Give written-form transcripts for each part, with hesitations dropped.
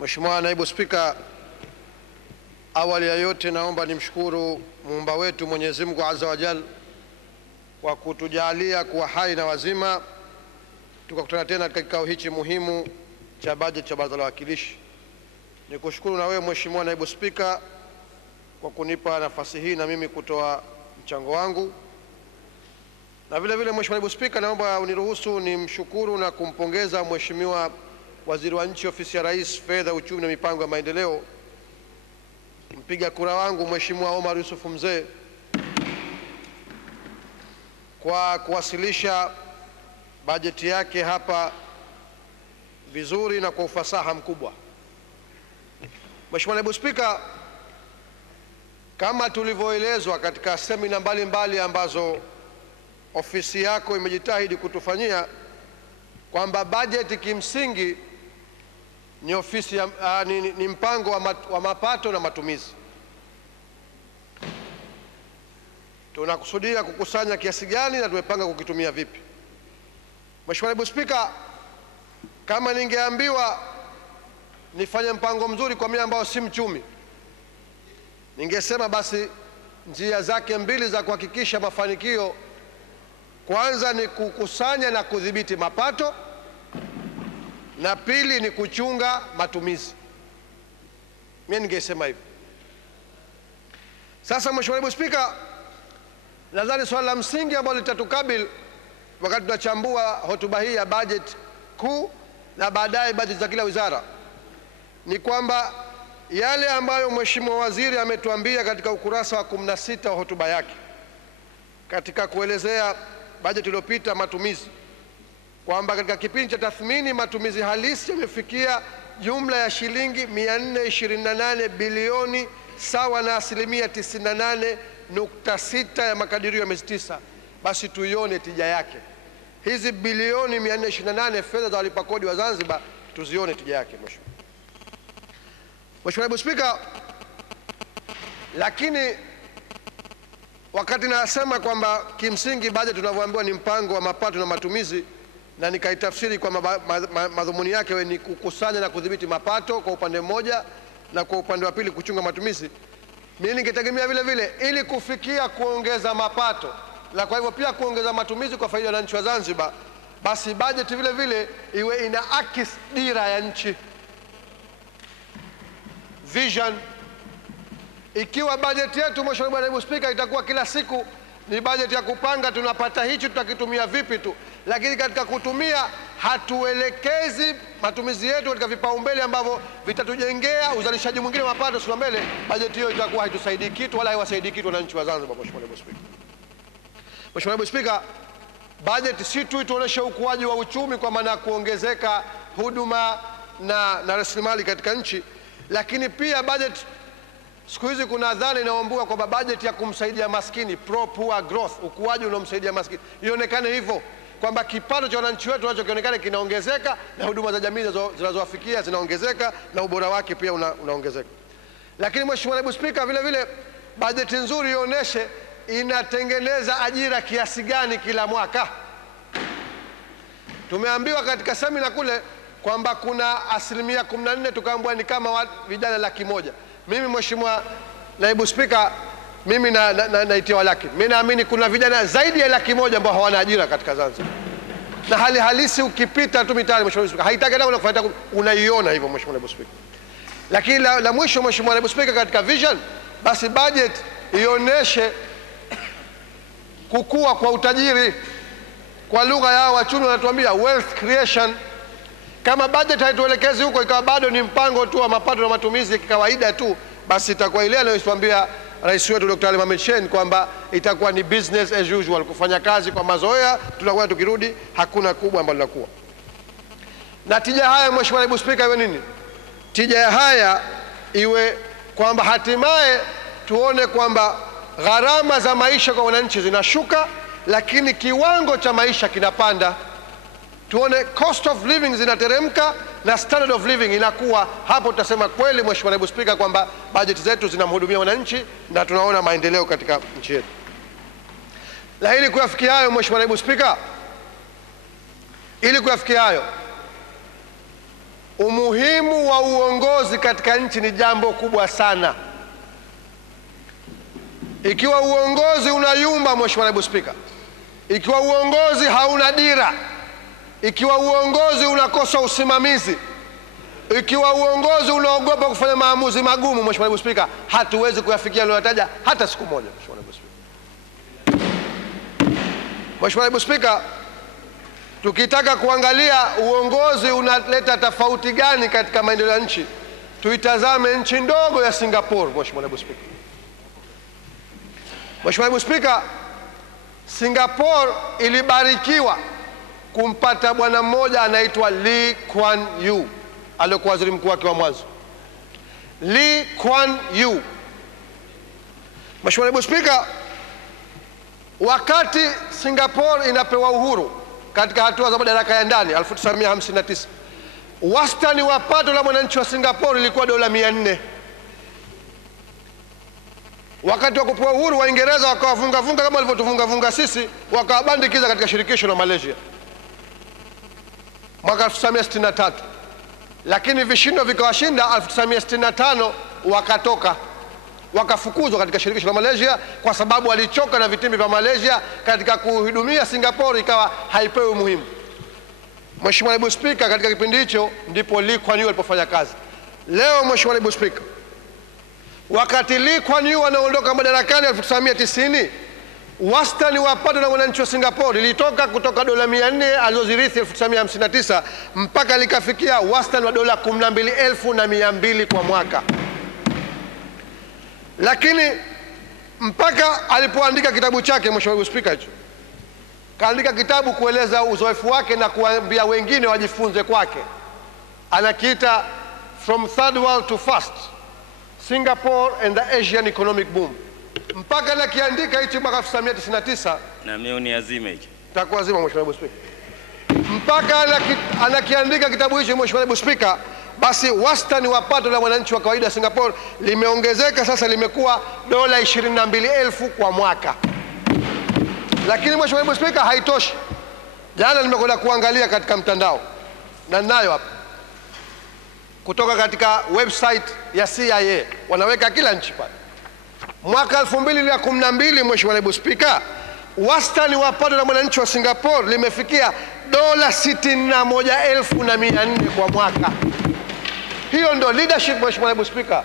Mheshimiwa Naibu Spika, awali ya yote naomba nimshukuru Muumba wetu Mwenyezi Mungu Azza wa Jalla kwa kutujalia kuwa hai na wazima tukakutana tena katika kikao hichi muhimu cha bajeti cha Baraza la Wawakilishi. Nikushukuru na wewe Mheshimiwa Naibu Spika kwa kunipa nafasi hii na mimi kutoa mchango wangu. Na vile vile Mheshimiwa Naibu Spika, naomba uniruhusu nimshukuru na kumpongeza Mheshimiwa Waziri wa Nchi Ofisi ya Rais, Fedha, Uchumi na Mipango ya Maendeleo, mpiga kura wangu Mheshimiwa Omar Yusuf Mzee, kwa kuwasilisha bajeti yake hapa vizuri na kwa ufasaha mkubwa. Mheshimiwa Naibu Spika, kama tulivyoelezwa katika semina mbalimbali ambazo ofisi yako imejitahidi kutufanyia, kwamba bajeti kimsingi ni ofisi ya, ni mpango wa mapato na matumizi. Tunakusudia kukusanya kiasi gani na tumepanga kukitumia vipi? Mheshimiwa Naibu Spika, kama ningeambiwa nifanye mpango mzuri kwa mimi ambao si mchumi, ningesema basi njia zake mbili za kuhakikisha mafanikio, kwanza ni kukusanya na kudhibiti mapato, na pili ni kuchunga matumizi. Mimi ningesema hivyo. Sasa Mheshimiwa Naibu Spika, nadhani swala la msingi ambalo litatukabili wakati tunachambua hotuba hii ya bajeti kuu na baadaye bajeti za kila wizara ni kwamba yale ambayo Mheshimiwa Waziri ametuambia katika ukurasa wa 16 wa hotuba yake katika kuelezea bajeti iliyopita matumizi, kwamba katika kipindi cha tathmini matumizi halisi yamefikia jumla ya shilingi 428 bilioni sawa na asilimia 98.6 ya makadirio ya miezi 9. Basi tuione tija yake. Hizi bilioni 428 fedha za walipa kodi wa Zanzibar, tuzione tija yake Mheshimiwa Naibu Spika. Lakini wakati nasema kwamba kimsingi bajeti tunavyoambiwa ni mpango wa mapato na matumizi, na nikaitafsiri kwamba madhumuni yake ni kukusanya na kudhibiti mapato kwa upande mmoja na kwa upande wa pili kuchunga matumizi, mimi ningetegemea vile vile ili kufikia kuongeza mapato na kwa hivyo pia kuongeza matumizi kwa faida ya wananchi wa Zanzibar, basi bajeti vile vile iwe inaakisi dira ya nchi, vision. Ikiwa bajeti yetu Mheshimiwa Naibu Spika itakuwa kila siku ni bajeti ya kupanga tunapata hichi tutakitumia vipi tu, lakini katika kutumia hatuelekezi matumizi yetu katika vipaumbele ambavyo vitatujengea uzalishaji mwingine wa mapato siku mbele, bajeti hiyo itakuwa haitusaidii kitu wala haiwasaidii kitu wananchi wa Zanzibar. Mheshimiwa Naibu Spika, Mheshimiwa Naibu Spika, bajeti si tu ituoneshe ukuaji wa uchumi kwa maana ya kuongezeka huduma na rasilimali katika nchi, lakini pia bajeti siku hizi kuna dhana inaombua kwamba bajeti ya kumsaidia maskini, pro poor growth, ukuaji unaomsaidia maskini, ionekane hivyo kwamba kipato cha wananchi wetu nacho kionekane kinaongezeka na huduma za jamii zinazowafikia zinaongezeka na ubora wake pia unaongezeka. Lakini Mheshimiwa Naibu Spika, vile vile bajeti nzuri ioneshe inatengeneza ajira kiasi gani kila mwaka. Tumeambiwa katika semina kule kwamba kuna asilimia 14, tukaambiwa ni kama vijana 100,000. Mimi Mheshimiwa Naibu Spika, mimi naitiwa laki. Mimi naamini kuna vijana zaidi ya 100,000 ambao hawana ajira katika Zanzibar. Na hali halisi ukipita tu mitaani Mheshimiwa Naibu Spika, haitaki hata kufanya unaiona hivyo Mheshimiwa Naibu Spika. Lakini la mwisho Mheshimiwa Naibu Spika, katika vision, basi budget ioneshe kukua kwa utajiri. Kwa lugha yao wachumi wanatuambia wealth creation. Kama budget haituelekezi huko, ikawa bado ni mpango tu wa mapato na matumizi kawaida tu, basi itakuwa ile anayotuambia Rais wetu Dr. Ali Mohamed Shein kwamba itakuwa ni business as usual, kufanya kazi kwa mazoea, tunakuwa tukirudi hakuna kubwa ambalo linakuwa. Na tija haya Mheshimiwa Naibu Spika iwe nini? Tija ya haya iwe kwamba hatimaye tuone kwamba gharama za maisha kwa wananchi zinashuka, lakini kiwango cha maisha kinapanda. Tuone cost of living zinateremka na standard of living inakuwa. Hapo tutasema kweli Mheshimiwa Naibu Spika kwamba bajeti zetu zinamhudumia wananchi na tunaona maendeleo katika nchi yetu. La ili kuyafikia hayo Mheshimiwa Naibu Spika, ili kuyafikia hayo umuhimu wa uongozi katika nchi ni jambo kubwa sana. Ikiwa uongozi unayumba, Mheshimiwa Naibu Spika, ikiwa uongozi hauna dira, ikiwa uongozi unakosa usimamizi, ikiwa uongozi unaogopa kufanya maamuzi magumu, Mheshimiwa Naibu Spika, hatuwezi kuyafikia niliyotaja hata siku moja. Mheshimiwa Naibu Spika, Mheshimiwa Naibu Spika, tukitaka kuangalia uongozi unaleta tofauti gani katika maendeleo ya nchi, tuitazame nchi ndogo ya Singapore. Mheshimiwa Naibu Spika, Mheshimiwa Naibu Spika, Singapore ilibarikiwa kumpata bwana mmoja anaitwa Lee Kuan Yew, aliyekuwa waziri mkuu wake wa mwanzo. Lee Kuan Yew. Mheshimiwa Naibu Spika, wakati Singapore inapewa uhuru katika hatua za madaraka ya ndani 1959, wastani wa pato la mwananchi wa Singapore ilikuwa $400. Wakati wa kupewa uhuru, Waingereza wakawavunga kama walivyotuvunga sisi, wakawabandikiza katika shirikisho la Malaysia mwaka 1963, lakini vishindo vikawashinda. 1965 wakatoka, wakafukuzwa katika shirikisho la Malaysia kwa sababu walichoka na vitimbi vya Malaysia katika kuhudumia Singapore, ikawa haipewi umuhimu. Mheshimiwa Naibu Spika, katika kipindi hicho ndipo Lee Kuan Yew alipofanya kazi. Leo Mheshimiwa Naibu Spika, wakati Lee Kuan Yew anaondoka madarakani 1990, wastani wa pato la mwananchi wa Singapore ilitoka kutoka $400 alizozirithi 1959 mpaka likafikia wastani wa $12,200 kwa mwaka. Lakini mpaka alipoandika kitabu chake, Mheshimiwa Naibu Spika, hicho kaandika kitabu kueleza uzoefu wake na kuambia wengine wajifunze kwake. Anakiita From Third World to First, Singapore and the Asian Economic Boom. Mpaka nakiandika hichi mwaka 1999, na mimi ni azime hicho takuwa azima, Mheshimiwa Naibu Spika. Mpaka anakiandika kitabu hicho, Mheshimiwa Naibu Spika, basi wastani wa pato la mwananchi wa kawaida Singapore limeongezeka, sasa limekuwa $22,000 kwa mwaka. Lakini Mheshimiwa Naibu Spika, haitoshi. Jana nimekwenda kuangalia katika mtandao, na nayo hapa kutoka katika website ya CIA, wanaweka kila nchi pale. Mwaka 2012, Mheshimiwa Naibu Spika, wastani wa pato la mwananchi wa Singapore limefikia $61,400 kwa mwaka. Hiyo ndo leadership, Mheshimiwa Naibu Spika.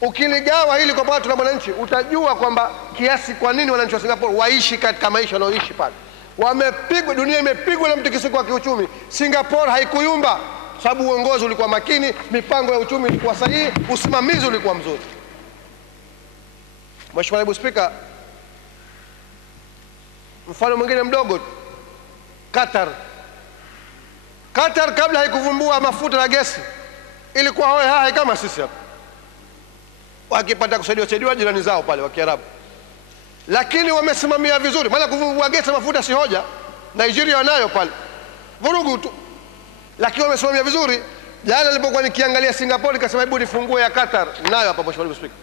Ukiligawa hili kwa pato la mwananchi, utajua kwamba kiasi kwa nini wananchi wa Singapore waishi katika maisha wanaoishi pale. Wamepigwa, dunia imepigwa na mtikisiko wa kiuchumi. Singapore haikuyumba sababu uongozi ulikuwa makini, mipango ya uchumi ilikuwa sahihi, usimamizi ulikuwa mzuri. Mheshimiwa Naibu Spika, mfano mwingine mdogo tu, Qatar kabla haikuvumbua mafuta na gesi ilikuwa hoe hai kama sisi hapa, wakipata kusaidiwa jirani zao pale wa Kiarabu, lakini wamesimamia vizuri. Maana kuvumbua gesi na mafuta si hoja, Nigeria wanayo pale, vurugu tu, lakini wamesimamia vizuri. Jana nilipokuwa nikiangalia Singapore, nikasema hebu nifungue ya Qatar, nayo hapa Mheshimiwa Naibu Spika.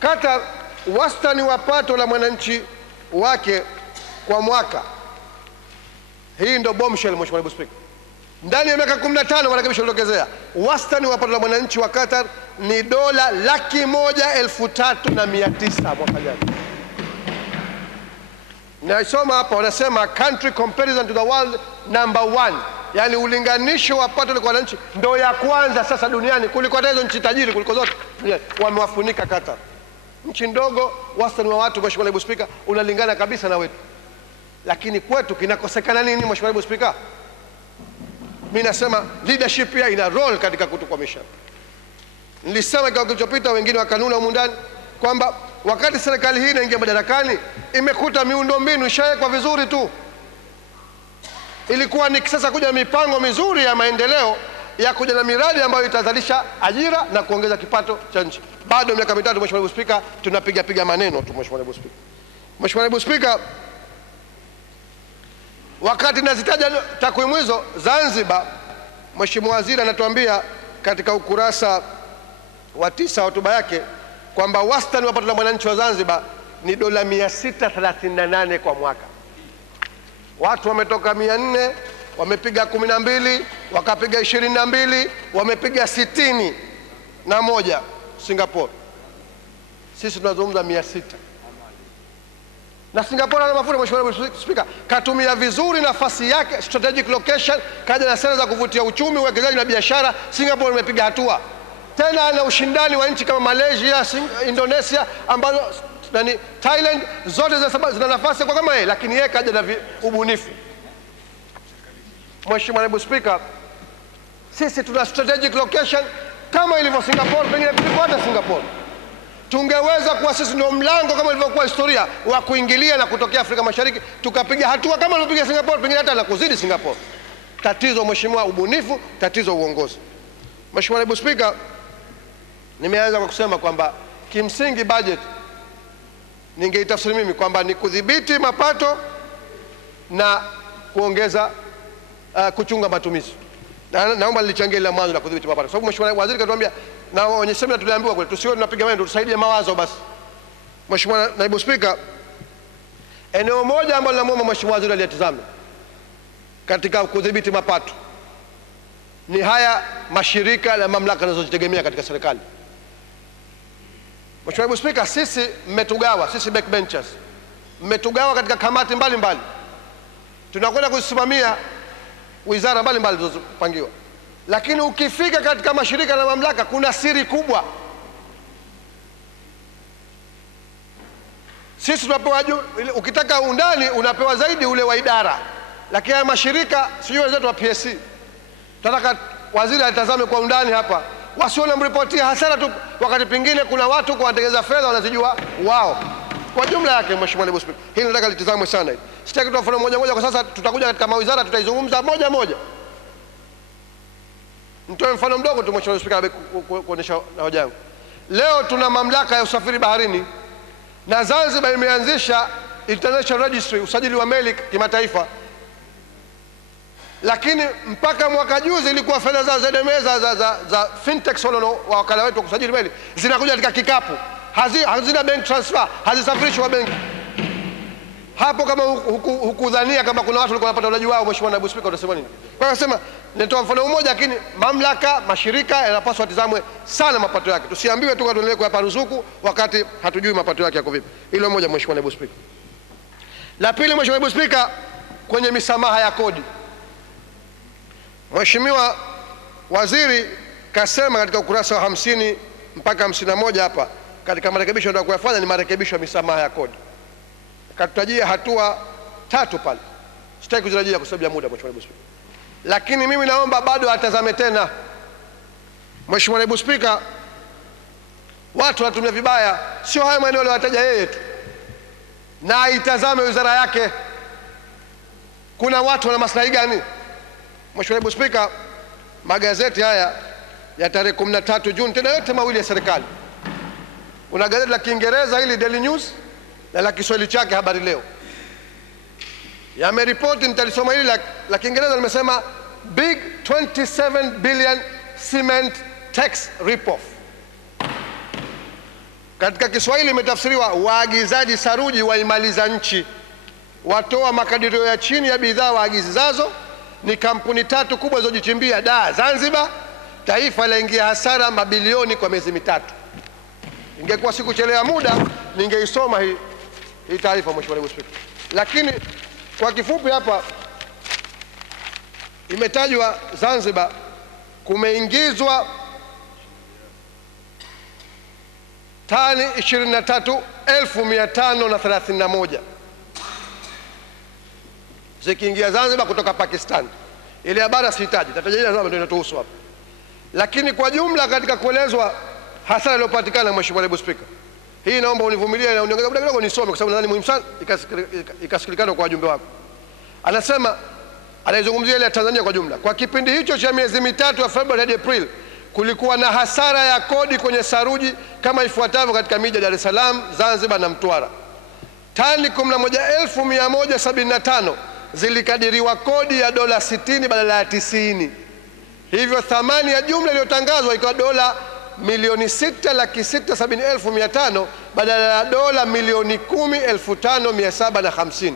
Qatar wastani wa pato la mwananchi wake kwa mwaka, hii ndo bombshell Mheshimiwa Naibu Spika, ndani ya miaka 15 marekebisho yalitokezea, wastani wa pato la mwananchi wa Qatar ni $103,900 mwaka jana. Naisoma hapa, wanasema country comparison to the world number 1, yani ulinganisho wa pato kwa wananchi ndo ya kwanza sasa duniani kuliko hata hizo nchi tajiri kuliko zote, wamewafunika Qatar. Nchi ndogo, wastani wa watu, Mheshimiwa Naibu Spika, unalingana kabisa na wetu. Lakini kwetu kinakosekana nini, Mheshimiwa Naibu Spika? Mimi nasema leadership pia ina role katika kutukwamisha. Nilisema kikao kilichopita, wengine wakanuna humu ndani kwamba wakati serikali hii inaingia madarakani imekuta miundombinu ishawekwa vizuri tu. Ilikuwa ni sasa kuja mipango mizuri ya maendeleo ya kuja na miradi ambayo itazalisha ajira na kuongeza kipato cha nchi. Bado miaka mitatu, Mheshimiwa Naibu Spika, tunapiga maneno tu, Mheshimiwa Naibu Spika. Mheshimiwa Naibu Spika, wakati nazitaja takwimu hizo, Zanzibar, Mheshimiwa Waziri anatuambia katika ukurasa wa 9 hotuba yake kwamba wastani wa pato la mwananchi wa Zanzibar ni $638 kwa mwaka. Watu wametoka 400 wamepiga 12, wakapiga 22, wamepiga 61 Singapore. Sisi tunazungumza 600. Na Singapore ana mafuta. Mheshimiwa Spika, katumia vizuri nafasi yake, strategic location, kaja na sera za kuvutia uchumi, uwekezaji na biashara. Singapore imepiga hatua. Tena ana ushindani wa nchi kama Malaysia, Indonesia, ambazo Thailand, zote zina nafasi kwa kama yeye, lakini yeye kaja na ubunifu. Mheshimiwa Naibu Spika, sisi tuna strategic location kama ilivyo Singapore, pengine tulipoata Singapore. Tungeweza kuwa sisi ndio mlango kama ilivyokuwa historia wa kuingilia na kutokea Afrika Mashariki, tukapiga hatua kama ilivyopiga Singapore, pengine hata na kuzidi Singapore. Tatizo mheshimiwa, ubunifu, tatizo uongozi. Mheshimiwa Naibu Spika, nimeanza kwa kusema kwamba kimsingi budget ningeitafsiri mimi kwamba ni kudhibiti mapato na kuongeza kuchunga matumizi. Naomba nilichangie ile mwanzo la kudhibiti mapato. Sababu Mheshimiwa Waziri katuambia na wenye semina tuliambiwa kule tusiwe tunapiga mwendo, tusaidie mawazo basi. Mheshimiwa Naibu Spika, eneo moja ambalo namuomba Mheshimiwa Waziri aliyetazame katika kudhibiti mapato ni haya mashirika na mamlaka zinazojitegemea katika serikali. Mheshimiwa Naibu Spika, sisi mmetugawa, sisi backbenchers mmetugawa katika kamati mbalimbali. Tunakwenda kusimamia wizara mbalimbali zilizopangiwa. Lakini ukifika katika mashirika na mamlaka kuna siri kubwa. Sisi tunapewa ukitaka undani unapewa zaidi ule wa idara. Lakini haya mashirika sijui wenzetu wa PSC. Tunataka waziri atazame kwa undani hapa. Wasione mripotia hasara tu, wakati pingine kuna watu kwa watengeneza fedha wanazijua wao. Kwa jumla yake Mheshimiwa Naibu Spika, hili nataka litazamwe sana hili. Sitaki kutoa mfano moja moja kwa sasa, tutakuja katika mawizara tutaizungumza moja moja. Nitoe mfano mdogo tu Mheshimiwa Spika kuonesha na hoja yangu. Leo tuna mamlaka ya usafiri baharini na Zanzibar imeanzisha International Registry, usajili wa meli kimataifa. Lakini mpaka mwaka juzi ilikuwa fedha za ZMA za fintech solo wa wakala wetu wa kusajili meli zinakuja katika kikapu. Hazina bank transfer, hazisafirishwa benki. Hapo kama hukudhania kama kuna watu walikuwa wanapata ulaji wao, Mheshimiwa Naibu Spika, utasema nini? Kwa hiyo nasema nitoa mfano mmoja, lakini mamlaka, mashirika yanapaswa tizamwe sana mapato yake. Tusiambiwe tu tuendelee kuyapa ruzuku wakati hatujui mapato yake yako vipi. Hilo moja Mheshimiwa Naibu Spika. La pili Mheshimiwa Naibu Spika, kwenye misamaha ya kodi. Mheshimiwa Waziri kasema katika ukurasa wa 50 mpaka 51 hapa katika marekebisho ndio kuyafanya ni marekebisho ya misamaha ya kodi. Katutajia hatua 3 pale. Sitaki kuzirejea kwa sababu ya muda Mheshimiwa Naibu Spika. Lakini mimi naomba bado atazame tena. Mheshimiwa Naibu Spika, watu wanatumia vibaya sio haya maeneo aliyowataja yeye tu. Na itazame wizara yake. Kuna watu wana maslahi gani? Mheshimiwa Naibu Spika, magazeti haya ya tarehe 13 Juni tena yote mawili ya serikali. Una gazeti la Kiingereza hili Daily News na la Kiswahili chake Habari Leo. Yameripoti, nitalisoma hili la Kiingereza limesema big 27 billion cement tax rip-off. Katika Kiswahili imetafsiriwa waagizaji saruji waimaliza nchi. Watoa makadirio ya chini ya bidhaa waagizazo ni kampuni 3 kubwa zilizojichimbia Dar Zanzibar. Taifa laingia hasara mabilioni kwa miezi mitatu. Ingekuwa sikuchelea muda ningeisoma hii taarifa Mheshimiwa Naibu Spika. Lakini kwa kifupi hapa imetajwa Zanzibar kumeingizwa tani 23,531 zikiingia Zanzibar kutoka Pakistan. Ile habari sihitaji, tataja Zanzibar ndio inatuhusu hapa. Lakini kwa jumla katika kuelezwa hasara iliyopatikana Mheshimiwa Naibu Spika, hii naomba univumilie na uniongeze muda kidogo nisome kwa sababu nadhani muhimu sana ikasikilikana kwa wajumbe wako. Anasema, anaizungumzia ile ya Tanzania kwa jumla. Kwa kipindi hicho cha miezi mitatu ya Februari hadi Aprili kulikuwa na hasara ya kodi kwenye saruji kama ifuatavyo katika miji ya Dar es Salaam, Zanzibar na Mtwara. Tani 11,175 zilikadiriwa kodi ya dola 60 badala ya 90. Hivyo thamani ya jumla iliyotangazwa ikawa dola milioni 6,670,500 badala ya dola milioni 10,550.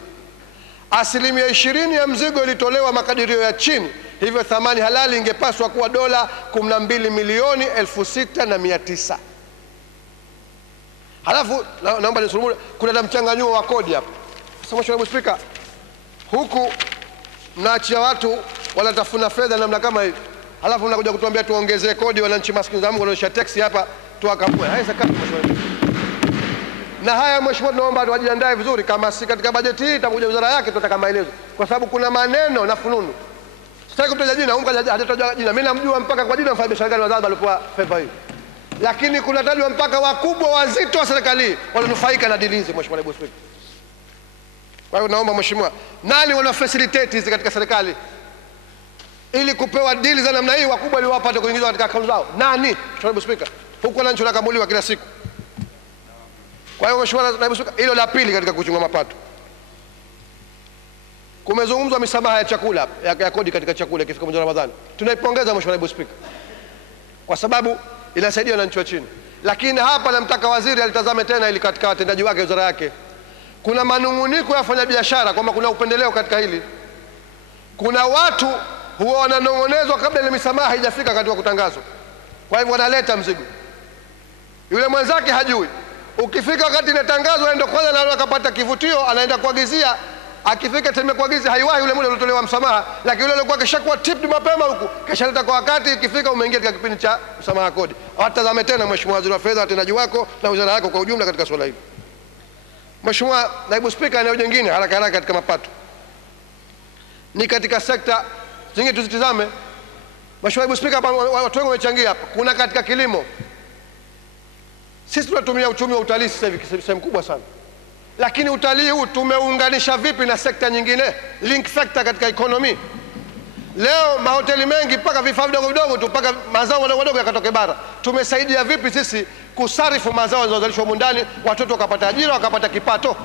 20% ya mzigo ilitolewa makadirio ya chini, hivyo thamani halali ingepaswa kuwa dola 12,600,900. Halafu naomba nisulumu, kuna na mchanganyiko wa kodi hapa. Sasa Mheshimiwa Spika, huku mnaachia watu wanatafuna fedha namna kama hivi, halafu mnakuja kutuambia tuongezee kodi wananchi maskini za Mungu wanaosha taxi hapa tuwakapue. Haya sasa Mheshimiwa. Na haya Mheshimiwa, tunaomba wajiandae vizuri, kama si katika bajeti hii itakuja wizara yake tutataka maelezo, kwa sababu kuna maneno na fununu. Sitaki kutaja jina, hajataja jina. Mimi namjua mpaka kwa jina mfanya biashara gani wa Zanzibar alipoa pepa hii. Lakini kuna tajwa mpaka wakubwa wazito wa serikali wananufaika na dili hizi Mheshimiwa Naibu Spika. Kwa hiyo naomba Mheshimiwa, nani wana facilitate hizi katika serikali ili kupewa dili za namna hii wakubwa ili wapate kuingizwa katika akaunti zao? Nani? Mheshimiwa Naibu Spika, huko wananchi wanakamuliwa kila siku. Kwa hiyo Mheshimiwa Naibu Spika, hilo la pili katika kuchunga mapato. Kumezungumzwa misamaha ya chakula ya kodi katika chakula ikifika mwezi wa Ramadhani. Tunaipongeza Mheshimiwa Naibu Spika, kwa sababu inasaidia wananchi wa chini. Lakini hapa namtaka waziri alitazame tena ili katika watendaji wake wizara yake. Kuna manunguniko ya wafanyabiashara kwamba kuna upendeleo katika hili. Kuna watu huwa wananong'onezwa kabla ile misamaha haijafika wakati wa kutangazwa. Kwa hivyo wanaleta mzigo, yule mwenzake hajui. Ukifika wakati inatangazwa ndio kwanza na akapata kivutio, anaenda kuagizia. Akifika tena kuagiza haiwahi yule muda uliotolewa msamaha, lakini yule alikuwa kishakuwa tipped mapema huku kishaleta kwa wakati, ikifika umeingia katika kipindi cha msamaha kodi. Watazame tena Mheshimiwa Waziri wa Fedha, watendaji wako na wizara yako kwa ujumla katika swala hili. Mheshimiwa Naibu Spika, eneo jingine haraka katika mapato ni katika sekta zingine tuzitizame. Mheshimiwa Naibu Spika, hapa watu wengi wamechangia hapa. Kuna katika kilimo, sisi tunatumia uchumi wa utalii sasa hivi sehemu kubwa sana, lakini utalii huu tumeunganisha vipi na sekta nyingine, link factor katika economy? Leo mahoteli mengi mpaka vifaa vidogo vidogo tu, mpaka mazao madogo madogo yakatoke bara. Tumesaidia vipi sisi kusarifu mazao yanayozalishwa humu ndani, watoto wakapata ajira, wakapata kipato?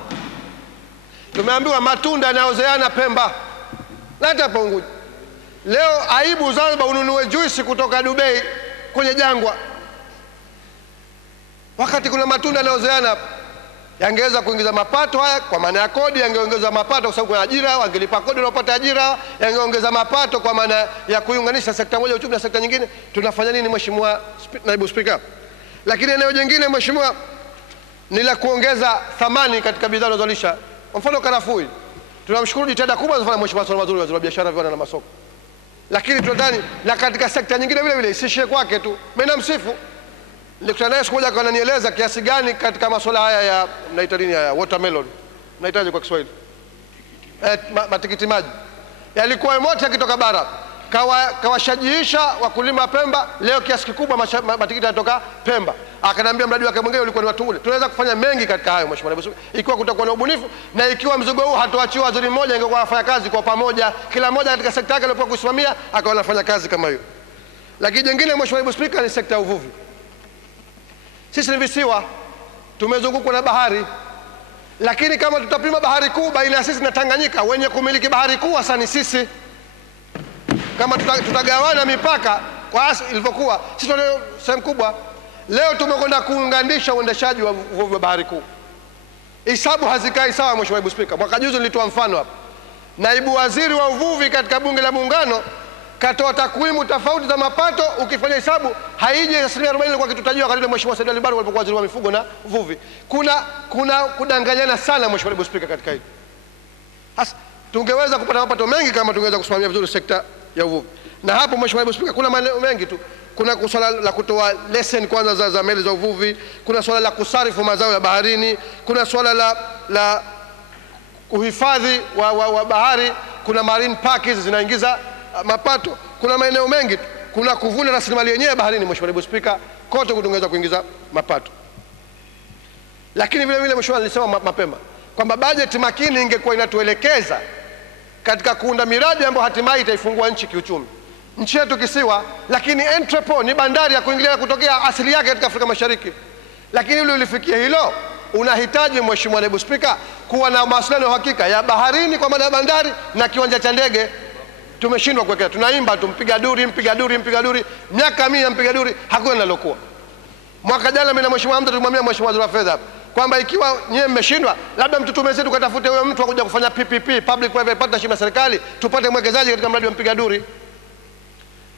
Tumeambiwa matunda yanayozeana Pemba na hata hapa Unguja. Leo aibu Zanzibar ununue juisi kutoka Dubai kwenye jangwa, wakati kuna matunda yanayozeana hapa. Yangeweza kuingiza mapato haya kwa maana ya kodi, yangeongeza mapato kwa sababu kuna ajira, wangelipa kodi na wapata ajira, yangeongeza mapato kwa maana ya kuiunganisha sekta moja uchumi na sekta nyingine. Tunafanya nini Mheshimiwa Naibu Spika? Lakini eneo jingine Mheshimiwa ni la kuongeza thamani katika bidhaa zinazozalisha. Kwa mfano karafuu, tunamshukuru jitihada kubwa zinafanya Mheshimiwa Salma Mazuri, Waziri wa Biashara, Viwanda na Masoko. Lakini tunadhani na katika sekta nyingine vile vile isishie kwake tu. Mimi namsifu, nilikutana naye siku moja akanieleza kiasi gani katika masuala haya ya mnaita nini haya watermelon, mnaitaje kwa Kiswahili, matikiti maji, yalikuwa moto yakitoka bara, kawashajiisha wakulima Pemba. Leo kiasi kikubwa matikiti yanatoka Pemba. Akaniambia mradi wake mwingine ulikuwa ni Watungule. Tunaweza kufanya mengi katika hayo Mheshimiwa Naibu Spika, ikiwa kutakuwa na ubunifu, na ikiwa mzigo huu hatuachiwa waziri mmoja, ingekuwa anafanya kazi kwa pamoja, kila mmoja katika sekta yake aliyokuwa kusimamia akawa anafanya kazi kama hiyo. Lakini jingine Mheshimiwa Naibu Spika ni sekta ya uvuvi. Sisi ni visiwa, tumezungukwa na bahari, lakini kama tutapima bahari kuu baina ya sisi na Tanganyika, wenye kumiliki bahari kuu hasa ni sisi. Kama tutagawana mipaka kwa ilivyokuwa, sisi ndio sehemu kubwa. Leo tumekwenda kuunganisha uendeshaji wa uvuvi wa bahari kuu. Hisabu hazikai sawa Mheshimiwa Naibu Spika. Mwaka juzi nilitoa mfano hapa. Naibu Waziri wa Uvuvi katika Bunge la Muungano katoa takwimu tofauti za mapato, ukifanya hesabu haiji 40% kwa kitu tajwa wakati Mheshimiwa Said Ali Barre alipokuwa Waziri wa Mifugo na Uvuvi. Kuna kudanganyana sana Mheshimiwa Naibu Spika katika hili. Hasa tungeweza kupata mapato mengi kama tungeweza kusimamia vizuri sekta ya uvuvi. Na hapo Mheshimiwa Naibu Spika kuna maneno mengi tu. Kuna swala la kutoa leseni kwanza za meli za uvuvi, kuna swala la kusarifu mazao ya baharini, kuna swala la uhifadhi wa bahari, kuna marine parks zinaingiza mapato, kuna maeneo mengi tu. Kuna kuvuna rasilimali yenyewe baharini Mheshimiwa Naibu Spika, kote kutungeza kuingiza mapato. Lakini vile vile Mheshimiwa nilisema mapema kwamba bajeti makini ingekuwa inatuelekeza katika kuunda miradi ambayo hatimaye itaifungua nchi kiuchumi. Nchi yetu kisiwa, lakini entrepot ni bandari ya kuingilia na kutokea asili yake katika Afrika Mashariki. Lakini ili ulifikia hilo, unahitaji Mheshimiwa Naibu Spika kuwa na mawasiliano ya hakika ya baharini kwa maana ya bandari na kiwanja cha ndege. Tumeshindwa kuwekea, tunaimba tumpiga duri, miaka 100 mpiga duri, hakuna linalokuwa. Mwaka jana mimi na Mheshimiwa Hamza tulimwambia Mheshimiwa Waziri wa Fedha, kwamba ikiwa nyewe mmeshindwa, labda mtutume sisi tukatafute huyo mtu akuja kufanya PPP, public private partnership na serikali, tupate mwekezaji katika mradi wa Mpiga Duri.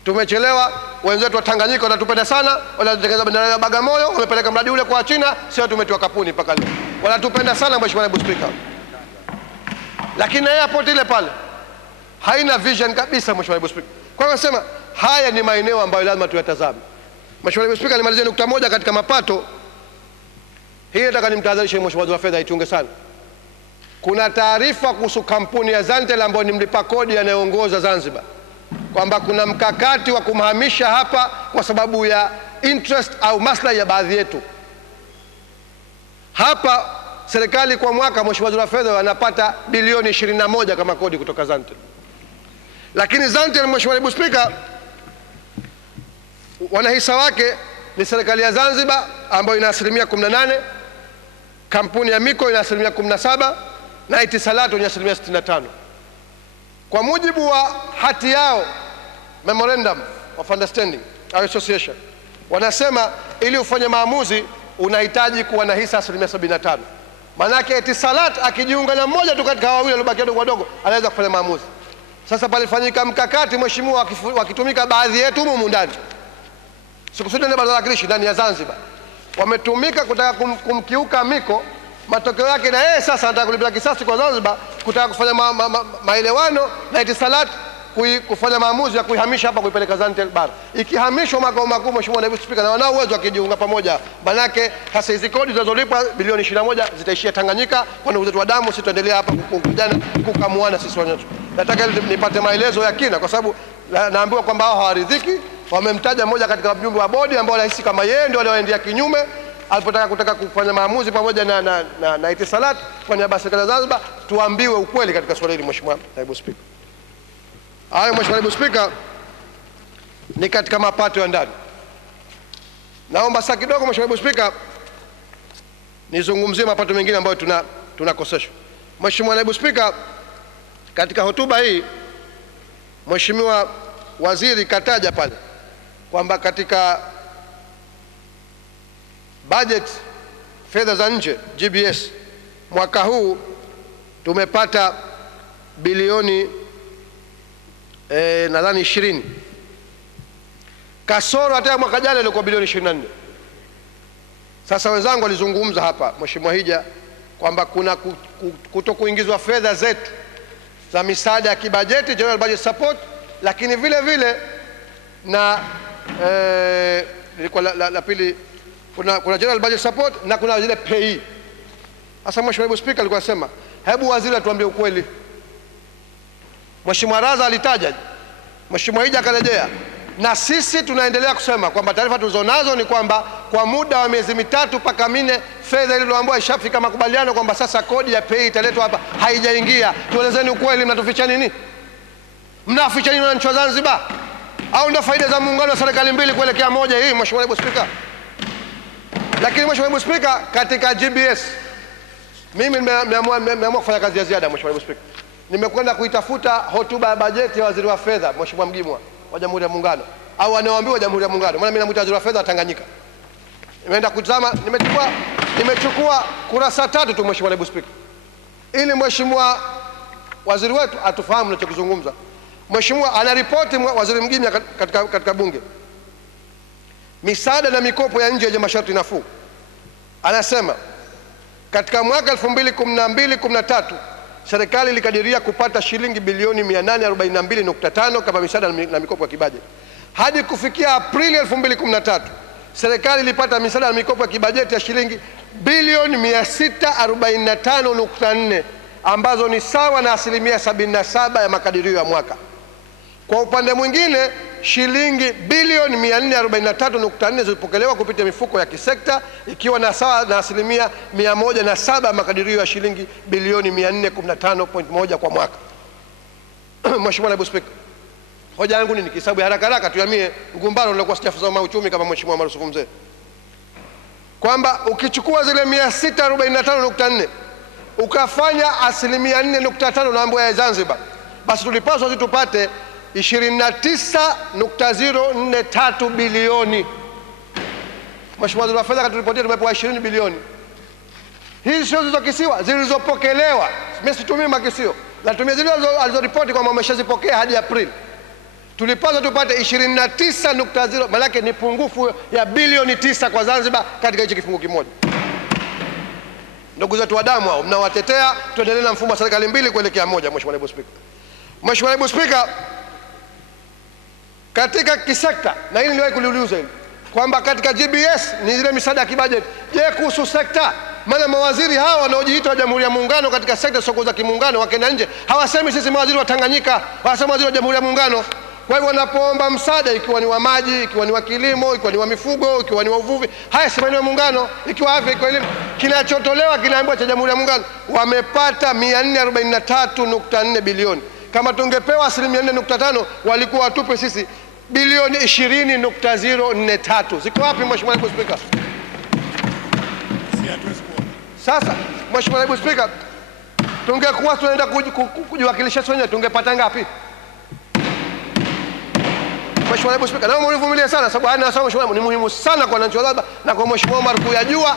Tumechelewa. Wenzetu wa Tanganyika wanatupenda sana, wanatengeneza bandari ya Bagamoyo, wamepeleka mradi ule kwa China, sio tumetiwa kapuni mpaka leo. Wanatupenda sana Mheshimiwa Naibu Spika. Lakini airport ile pale haina vision kabisa Mheshimiwa Naibu Spika. Kwa hiyo nasema haya ni maeneo ambayo lazima tuyatazame. Mheshimiwa Naibu Spika, nimalizie nukta moja katika mapato. Hii nataka nimtahadharishe Mheshimiwa Waziri wa Fedha aichunge sana. Kuna taarifa kuhusu kampuni ya Zantel ambayo ni mlipa kodi anayeongoza Zanzibar, kwamba kuna mkakati wa kumhamisha hapa kwa sababu ya interest au maslahi ya baadhi yetu. Hapa serikali kwa mwaka Mheshimiwa Waziri wa Fedha wanapata bilioni 21 kama kodi kutoka Zantel. Lakini Zantel, Mheshimiwa Naibu Spika, wanahisa wake ni serikali ya Zanzibar ambayo ina 18%, kampuni ya Miko ina 17% na Etisalatu ina 65%. Kwa mujibu wa hati yao, Memorandum of Understanding au Association, wanasema ili ufanye maamuzi unahitaji kuwa na hisa 75%. Manake Etisalat akijiunga na mmoja tu katika wawili waliobakia wadogo wadogo anaweza kufanya maamuzi. Sasa palifanyika mkakati Mheshimiwa, wakitumika baadhi yetu humu ndani, sikusudi ni Baraza la Kilishi ndani ya Zanzibar, wametumika kutaka kumkiuka Miko. Matokeo yake na yeye sasa anataka kulipia kisasi kwa Zanzibar, kutaka kufanya maelewano na Etisalat kufanya maamuzi ya kuihamisha hapa kuipeleka Zanzibar bara. Ikihamishwa makao makuu Mheshimiwa Naibu Spika, na wanao uwezo wakijiunga pamoja, manake hasa hizi kodi zinazolipwa bilioni 21 zitaishia Tanganyika kwa ndugu zetu wa damu, sisi tuendelea hapa kukujana kukamuana sisi wenyewe. Nataka nipate maelezo ya kina kwa sababu naambiwa kwamba hao hawaridhiki. Wamemtaja mmoja katika wajumbe wa bodi ambao wanahisi kama yeye ndio aliyoendea kinyume alipotaka kufanya maamuzi pamoja na Etisalat kwa niaba ya serikali ya Zanzibar. Tuambiwe ukweli katika swala hili Mheshimiwa Naibu Spika. Hayo Mheshimiwa Naibu Spika ni katika mapato ya ndani. Naomba sasa kidogo Mheshimiwa Naibu Spika nizungumzie mapato mengine ambayo tunakoseshwa. Mheshimiwa Naibu Spika, katika hotuba hii Mheshimiwa Waziri kataja pale kwamba katika budget fedha za nje GBS mwaka huu tumepata bilioni nadhani 20, kasoro hata mwaka jana ilikuwa bilioni 24. Sasa wenzangu walizungumza hapa Mheshimiwa Hija kwamba kuna kutokuingizwa fedha zetu za misaada ya kibajeti, general budget support, lakini vile vile na la pili kuna general budget support na kuna zile pay. Sasa Mheshimiwa Naibu Spika alikuwa anasema hebu waziri atuambie ukweli. Mheshimiwa Raza alitaja, Mheshimiwa Hija akarejea, na sisi tunaendelea kusema kwamba taarifa tulizonazo ni kwamba kwa muda wa miezi 3 mpaka 4 fedha iliyoambiwa ishafika makubaliano kwamba sasa kodi ya pay italetwa hapa haijaingia. Tuelezeni ukweli, mnatuficha nini? Mnaficha nini wananchi wa Zanzibar? Au ndio faida za muungano wa serikali mbili kuelekea moja hii Mheshimiwa Naibu Spika? Lakini Mheshimiwa Naibu Spika, katika GBS mimi nimeamua kufanya kazi ya ziada Mheshimiwa Naibu Spika. Nimekwenda kuitafuta hotuba ya bajeti ya Waziri wa Fedha Mheshimiwa Mgimwa wa Jamhuri ya Muungano, au anaoambiwa Jamhuri ya Muungano, maana mimi namuita Waziri wa Fedha wa Tanganyika. Nimeenda kutazama, nimechukua kurasa 3 tu Mheshimiwa Naibu Spika, ili Mheshimiwa waziri wetu atufahamu ninachokizungumza. Mheshimiwa anaripoti Waziri Mgimwa katika bunge misaada na mikopo ya nje yenye masharti nafuu. Anasema katika mwaka 2012-13 serikali ilikadiria kupata shilingi bilioni 842.5 kama misaada na mikopo ya kibajeti. Hadi kufikia Aprili 2013 serikali ilipata misaada na mikopo ya kibajeti ya shilingi bilioni 645.4 ambazo ni sawa na 77% ya makadirio ya mwaka. Kwa upande mwingine shilingi bilioni 443.4 zilipokelewa kupitia mifuko ya kisekta ikiwa na sawa na 107% ya makadirio ya shilingi bilioni 415.1 kwa mwaka. Mheshimiwa Naibu Spika, hoja yangu ni kisabu ya haraka tuamie ngumbano lilokuwa sijafanya uchumi kama Mheshimiwa Marusufu Mzee, kwamba ukichukua zile 645.4 ukafanya 4.5 na mambo ya Zanzibar, basi tulipaswa tupate 29.043 bilioni. Mheshimiwa Waziri wa Fedha katuripotia tumepewa 20 bilioni. Hizi sio zilizokisiwa, zilizopokelewa. Mimi situmii makisio, natumia zile alizoripoti kwamba wameshazipokea hadi Aprili. Tulipaswa tupate 29.0, maana yake ni pungufu ya bilioni 9 kwa Zanzibar katika hicho kifungu kimoja. Ndugu zetu wa damu hao mnawatetea, tuendelee na mfumo wa serikali mbili kuelekea moja. Mheshimiwa Naibu Spika, Mheshimiwa Naibu Spika, katika kisekta, na hili niliwahi kuliuliza hili kwamba katika GBS ni zile misaada ya kibajeti, je, kuhusu sekta? Maana mawaziri hawa wanaojiita wa Jamhuri ya Muungano katika sekta soko za kimuungano wakenda nje hawasemi sisi mawaziri wa Tanganyika, wanasema mawaziri wa Jamhuri ya Muungano. Kwa hivyo wanapoomba msaada, ikiwa ni wa maji, ikiwa ni wa kilimo, ikiwa ni wa mifugo, ikiwa ni wa uvuvi, haya si maeneo ya Muungano, ikiwa afya, ikiwa elimu, kinachotolewa kinaambiwa cha Jamhuri ya Muungano. Wamepata 443.4 bilioni. Kama tungepewa 4.5 walikuwa watupe sisi bilioni 20.043. Ziko wapi Mheshimiwa Naibu Spika? Sasa Mheshimiwa Naibu Spika, tungekuwa tunaenda kujiwakilisha wenyewe tungepata ngapi? Mheshimiwa Naibu Spika, naomba univumilie sana sababu haya nasema Mheshimiwa ni muhimu sana kwa wananchi wa Zanzibar na kwa Mheshimiwa Omar kuyajua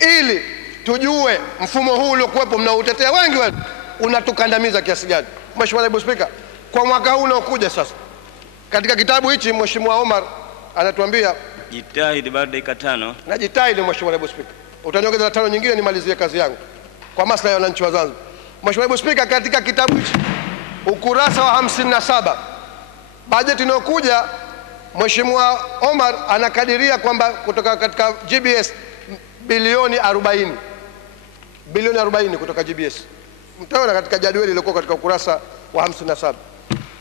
ili tujue mfumo huu uliokuwepo mnaoutetea wengi wenu unatukandamiza kiasi gani. Mheshimiwa Naibu Spika, kwa mwaka huu unaokuja sasa, katika kitabu hichi Mheshimiwa Omar anatuambia jitahidi baada dakika 5. Najitahidi Mheshimiwa Naibu Spika. Utaniongeza 5 nyingine nimalizie kazi yangu kwa maslahi ya wananchi wa Zanzibar. Mheshimiwa Naibu Spika, katika kitabu hichi ukurasa wa 57 bajeti inayokuja Mheshimiwa Omar anakadiria kwamba kutoka katika GBS bilioni 40. Bilioni 40 kutoka GBS. Mtaona katika jadwali lilikuwa katika ukurasa wa 57.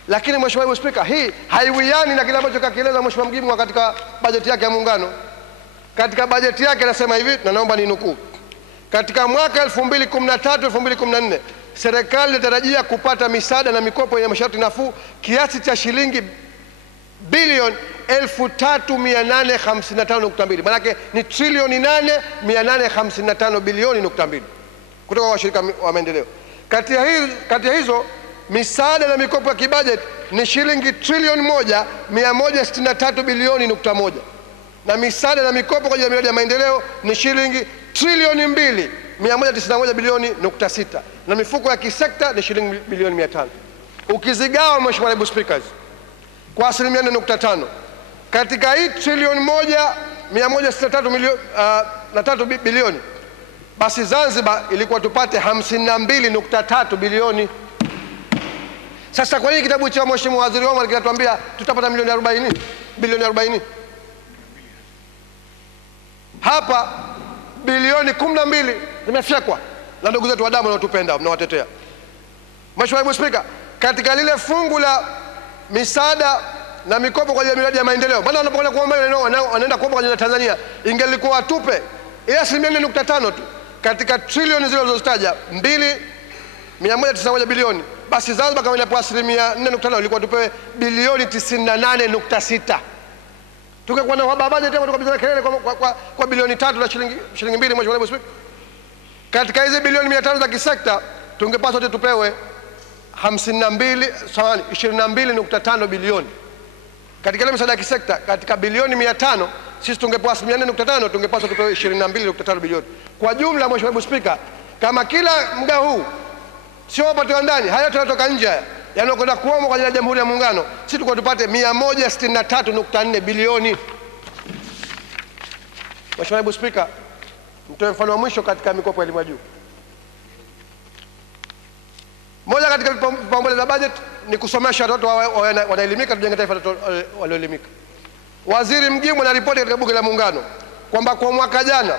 Lakini Mheshimiwa Naibu Spika, hii haiwiani na kile ambacho kakieleza Mheshimiwa Mgimwa katika bajeti yake ya Muungano. Katika bajeti yake anasema hivi, na naomba ninukuu. Katika mwaka 2013-2014 serikali inatarajia kupata misaada na mikopo yenye masharti nafuu kiasi cha shilingi bilioni 3,855.2. Maana yake ni trilioni 8,855 bilioni nukta 2 kutoka kwa washirika wa maendeleo. Kati ya hizo misaada na mikopo ya kibajeti ni shilingi trilioni 1,163 bilioni nukta 1, na misaada na mikopo kwa ajili ya miradi ya maendeleo ni shilingi trilioni 2,191 bilioni nukta 6, na mifuko ya kisekta ni shilingi bilioni 500. Ukizigawa Mheshimiwa Naibu Spika kwa 4.5 katika hii trilioni 1,163 bilioni, basi Zanzibar ilikuwa tupate 52.3 bilioni. Sasa kwa nini kitabu cha Mheshimiwa Waziri Omar kinatuambia tutapata bilioni 40? Hapa bilioni 12 zimefyekwa na ndugu zetu wa damu wanaotupenda mnawatetea. Mheshimiwa Naibu Spika, katika lile fungu la misaada na mikopo kwa ajili ya miradi ya maendeleo, bado wanapokwenda kuomba wanaenda kuomba kwa ajili ya Tanzania, ingelikuwa atupe ile 4.5 tu katika trilioni zile zilizozitaja 2,191 bilioni, basi Zanzibar kama inapewa 4.5 ilikuwa tupewe bilioni 98.6. Tungekuwa na uhaba bajeti hapo tukabizana kelele kwa bilioni 3 na shilingi 2. Mheshimiwa Naibu Spika, katika hizi bilioni 500 za kisekta tungepaswa tupewe 22.5 bilioni. Katika ile msaada ya kisekta katika bilioni 500 sisi tungepewa 4.5, tungepaswa tupewe 22.5 bilioni. Kwa jumla Mheshimiwa Naibu Spika, kama kila mgao huu sio mapato ya ndani, haya tunatoka nje haya yanayokwenda kuomba kwa ajili ya Jamhuri ya Muungano, sisi tulikuwa tupate 163.4 bilioni. Mheshimiwa Naibu Spika, mtoe mfano wa mwisho katika mikopo ya elimu ya juu. Moja katika vipaumbele za bajeti ni kusomesha watoto wanaelimika, tujenge taifa walioelimika. Waziri Mgimwa anaripoti katika Bunge la Muungano kwamba kwa mwaka jana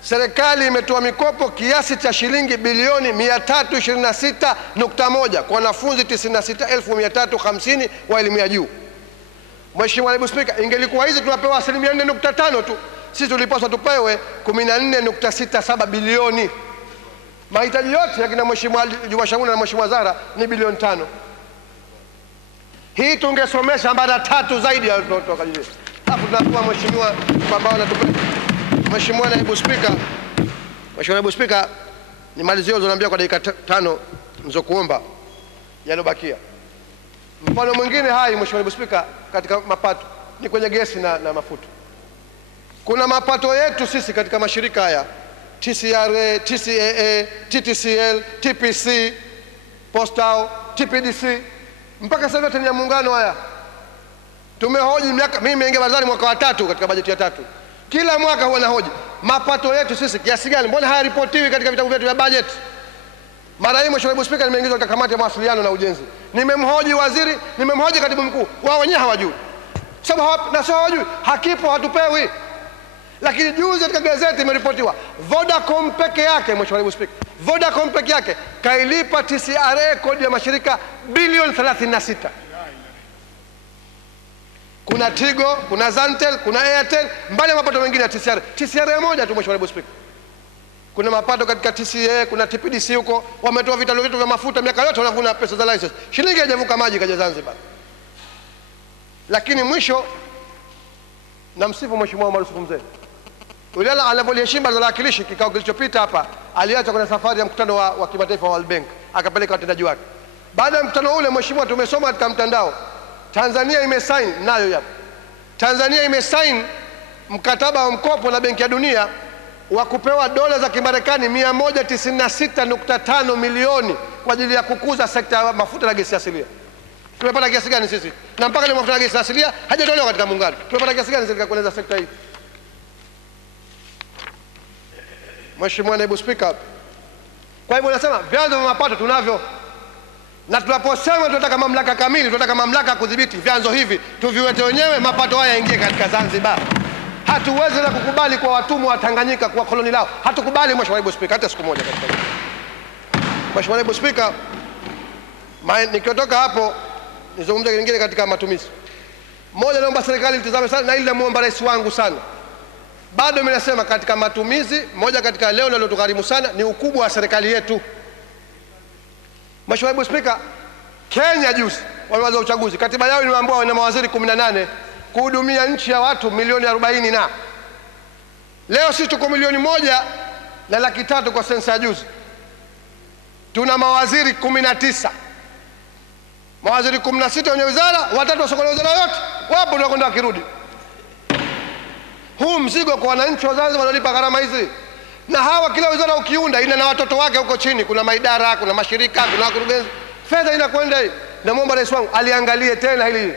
serikali imetoa mikopo kiasi cha shilingi bilioni 326.1 kwa wanafunzi 96,350 wa elimu ya juu. Mheshimiwa Naibu Spika, ingelikuwa hizi tunapewa 4.5 tu, sisi tulipaswa tupewe 14.67 bilioni. Mahitaji yote ya kina Mheshimiwa Juma Shamuna na Mheshimiwa Zara ni bilioni 5. Hii tungesomesha mara 3 zaidi ya kutoka jiji. Hapo tunakuwa Mheshimiwa kwamba wanatupenda. Mheshimiwa Naibu Spika, Mheshimiwa Naibu Spika, nimalizie uzoniambia kwa dakika 5 nizokuomba yalobakia. Mfano mwingine hai Mheshimiwa Naibu Spika, katika mapato ni kwenye gesi na mafuta. Kuna mapato yetu sisi katika mashirika haya TCRA, TCAA, TTCL, TPC, Postal, TPDC, mpaka sasa yote ni ya muungano haya. Tumehoji miaka, mimi nimeingia barazani mwaka wa 3 katika bajeti ya 3. Kila mwaka huwa nahoji mapato yetu sisi kiasi gani, mbona hayaripotiwi katika vitabu vyetu vya budget? Mara hii Mheshimiwa Naibu Spika nimeingizwa katika kamati ya mawasiliano na ujenzi. Nimemhoji waziri, nimemhoji katibu mkuu, wao wenyewe hawajui. Sababu na sio hawajui, hakipo, hatupewi. Lakini juzi katika gazeti imeripotiwa Vodacom peke yake, Mheshimiwa Naibu Spika, Vodacom peke yake kailipa TCRA kodi ya mashirika bilioni 36. Kuna Tigo, kuna Zantel, kuna Airtel, mbali ya mapato mengine ya TCRA. TCRA moja tu, Mheshimiwa Naibu Spika. Kuna mapato katika TCA, kuna TPDC huko, wametoa vitalu vyetu vya mafuta miaka yote wanavuna pesa za license. Shilingi haijavuka maji kaja Zanzibar. Lakini mwisho namsifu Mheshimiwa Omar Yusuf Mzee. Yule anapoliheshimu baraza la wawakilishi kikao kilichopita hapa, aliacha kwenye safari ya mkutano wa kimataifa wa World Bank, akapeleka watendaji wake. Baada ya mkutano ule, Mheshimiwa, tumesoma katika mtandao, Tanzania imesign nayo hapo. Tanzania imesign mkataba wa mkopo na Benki ya Dunia wa kupewa dola za Kimarekani 196.5 milioni kwa ajili ya kukuza sekta ya mafuta na gesi asilia. Tumepata kiasi gani sisi? Na mpaka leo mafuta na gesi asilia hajatolewa katika muungano. Tumepata kiasi gani katika kueneza sekta hii? Mheshimiwa Naibu Spika, kwa hivyo nasema vyanzo vya mapato tunavyo, na tunaposema tunataka mamlaka kamili, tunataka mamlaka kudhibiti vyanzo hivi, tuviwete wenyewe, mapato haya yaingie katika Zanzibar. Hatuwezi na kukubali kwa watumwa wa Tanganyika kwa koloni lao. Hatukubali, Mheshimiwa Naibu Spika, hata siku moja katika hili. Mheshimiwa Naibu Spika, nikitoka hapo nizungumze kingine katika matumizi. Moja, naomba serikali itazame sana, na hili namuomba rais wangu sana. Bado mimi nasema katika matumizi, moja katika leo linalotugharimu sana ni ukubwa wa serikali yetu. Mheshimiwa Naibu Spika, Kenya juzi walianza uchaguzi, katiba yao inawaambia wana mawaziri 18 kuhudumia nchi ya watu milioni 40 na leo sisi tuko milioni 1.3 kwa sensa ya juzi. Tuna mawaziri 19. Mawaziri 16 wenye wizara, 3 wasokole wizara yote. Wapo ndio kwenda wakirudi. Huu mzigo kwa wananchi wa Zanzibar wanalipa gharama hizi. Na hawa kila wizara ukiunda ina na watoto wake huko chini, kuna maidara, kuna mashirika, kuna wakurugenzi. Fedha inakwenda hii. Namuomba rais wangu aliangalie tena hili.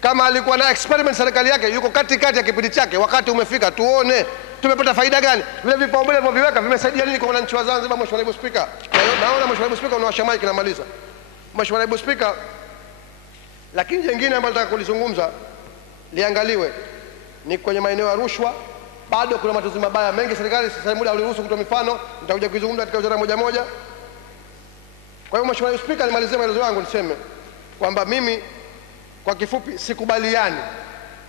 Kama alikuwa na experiment serikali yake, yuko katikati ya kipindi chake, wakati umefika tuone tumepata faida gani, vile vipaumbele vilivyoviweka vimesaidia nini kwa wananchi wa Zanzibar. Mheshimiwa Naibu Spika, naona Mheshimiwa Naibu Spika unawasha mic namaliza. Mheshimiwa Naibu Spika, lakini jingine ambalo nataka kulizungumza liangaliwe ni kwenye maeneo ya rushwa. Bado kuna matumizi mabaya mengi serikali, sasa muda uliruhusu kutoa mifano, nitakuja kuizungumza katika wizara moja moja. Kwa hiyo Mheshimiwa Naibu Spika, nimalizie maelezo yangu niseme kwamba mimi kwa kifupi sikubaliani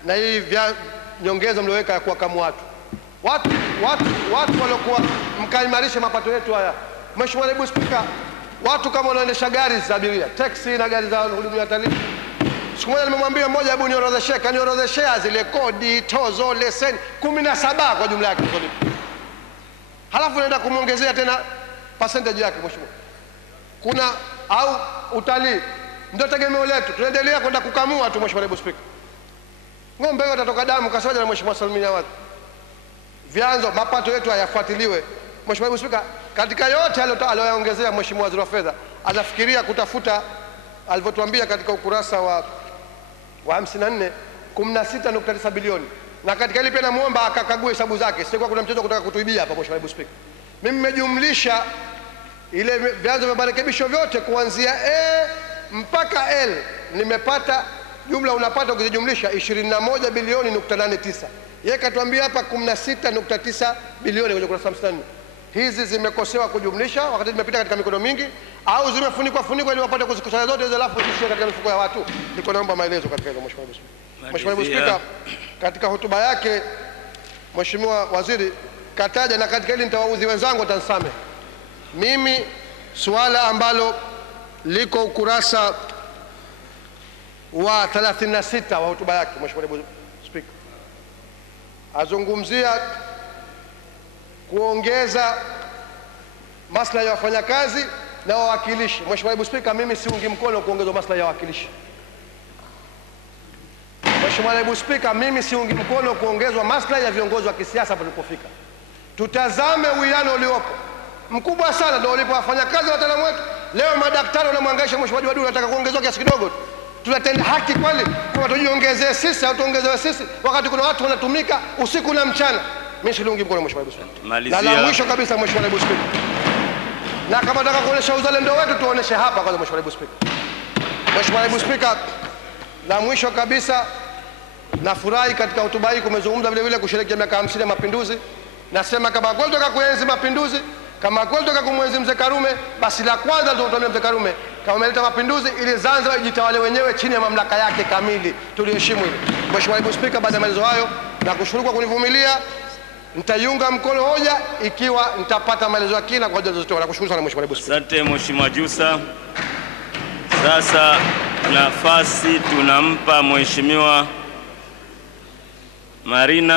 na hii vya nyongeza mlioweka ya kuwakamu watu waliokuwa mkaimarisha mapato yetu haya. Mheshimiwa Naibu Spika, watu kama wanaendesha gari za abiria, taxi na gari za huduma ya utalii. Siku moja nimemwambia mmoja, hebu niorodheshee, kaniorodheshea zile kodi, tozo, leseni 17 kwa jumla yake kodi. Halafu naenda kumuongezea tena percentage yake. Mheshimiwa, kuna au utalii ndio tegemeo letu, tunaendelea kwenda kukamua tu. Mheshimiwa Naibu Spika, ng'ombe watatoka damu kasaja na Mheshimiwa Salmin Awad. Vyanzo mapato yetu hayafuatiliwe. Mheshimiwa Naibu Spika, katika yote aliyoyaongezea Mheshimiwa Waziri wa Fedha anafikiria kutafuta, alivyotuambia katika ukurasa wa 54, 16.9 bilioni. Na katika hili pia namuomba akakague hesabu zake, sikuwa kuna mchezo kutaka kutuibia hapa. Mheshimiwa Naibu Spika, mimi nimejumlisha ile vyanzo vya marekebisho vyote kuanzia A mpaka L, nimepata jumla, unapata ukijumlisha 21 bilioni nukta 89. Yeye katuambia hapa 16.9 bilioni kwenye kurasa 54. Hizi zimekosewa kujumlisha wakati zimepita katika mikono mingi, au zimefunikwa ili wapate kuzikusanya zote hizo alafu zishie katika mifuko ya watu. Niko naomba maelezo katika hilo. Mheshimiwa Naibu Spika. Mheshimiwa Naibu Spika, katika hotuba yake Mheshimiwa Waziri kataja, na katika hili nitawaudhi wenzangu watanisame, mimi suala ambalo liko ukurasa wa 36 wa hotuba yake, Mheshimiwa Naibu Spika, azungumzia kuongeza maslahi ya wafanyakazi na wawakilishi. Mheshimiwa Naibu Spika, mimi siungi mkono kuongezwa maslahi ya wawakilishi. Mheshimiwa Naibu Spika, mimi siungi mkono kuongezwa maslahi ya viongozi wa kisiasa palipofika. tutazame uwiano uliopo mkubwa sana, ndio ulipo wafanyakazi wa wataalamu wetu. Leo madaktari wanamwangaisha mheshimiwa Wadudu, nataka kuongezewa kiasi kidogo tu. Tunatenda haki kweli kwa tujiongezee sisi au tuongezewe sisi, wakati kuna watu wanatumika usiku na mchana? Mimi silungi mkono mheshimiwa Naibu Spika. Na la mwisho kabisa mheshimiwa Naibu Spika, na kama nataka kuonesha uzalendo wetu tuoneshe hapa kwanza mheshimiwa Naibu Spika. Mheshimiwa Naibu Spika, la mwisho kabisa, nafurahi katika hotuba hii kumezungumza vile vile kusherehekea miaka 50 ya mapinduzi. Nasema kama kweli tunataka kuenzi mapinduzi, kama kweli tunataka kumwenzi mzee Karume, basi la kwanza tutamwambia mzee Karume kama ameleta mapinduzi ili Zanzibar ijitawale wenyewe chini ya mamlaka yake kamili, tuliheshimu hilo. Mheshimiwa Naibu Spika, baada ya maelezo hayo na kushukuru kwa kunivumilia, nitaiunga mkono hoja ikiwa nitapata maelezo ya kina kwa hoja zote. Nakushukuru sana Mheshimiwa Naibu Spika. Asante Mheshimiwa Jussa. Sasa nafasi tunampa Mheshimiwa Marina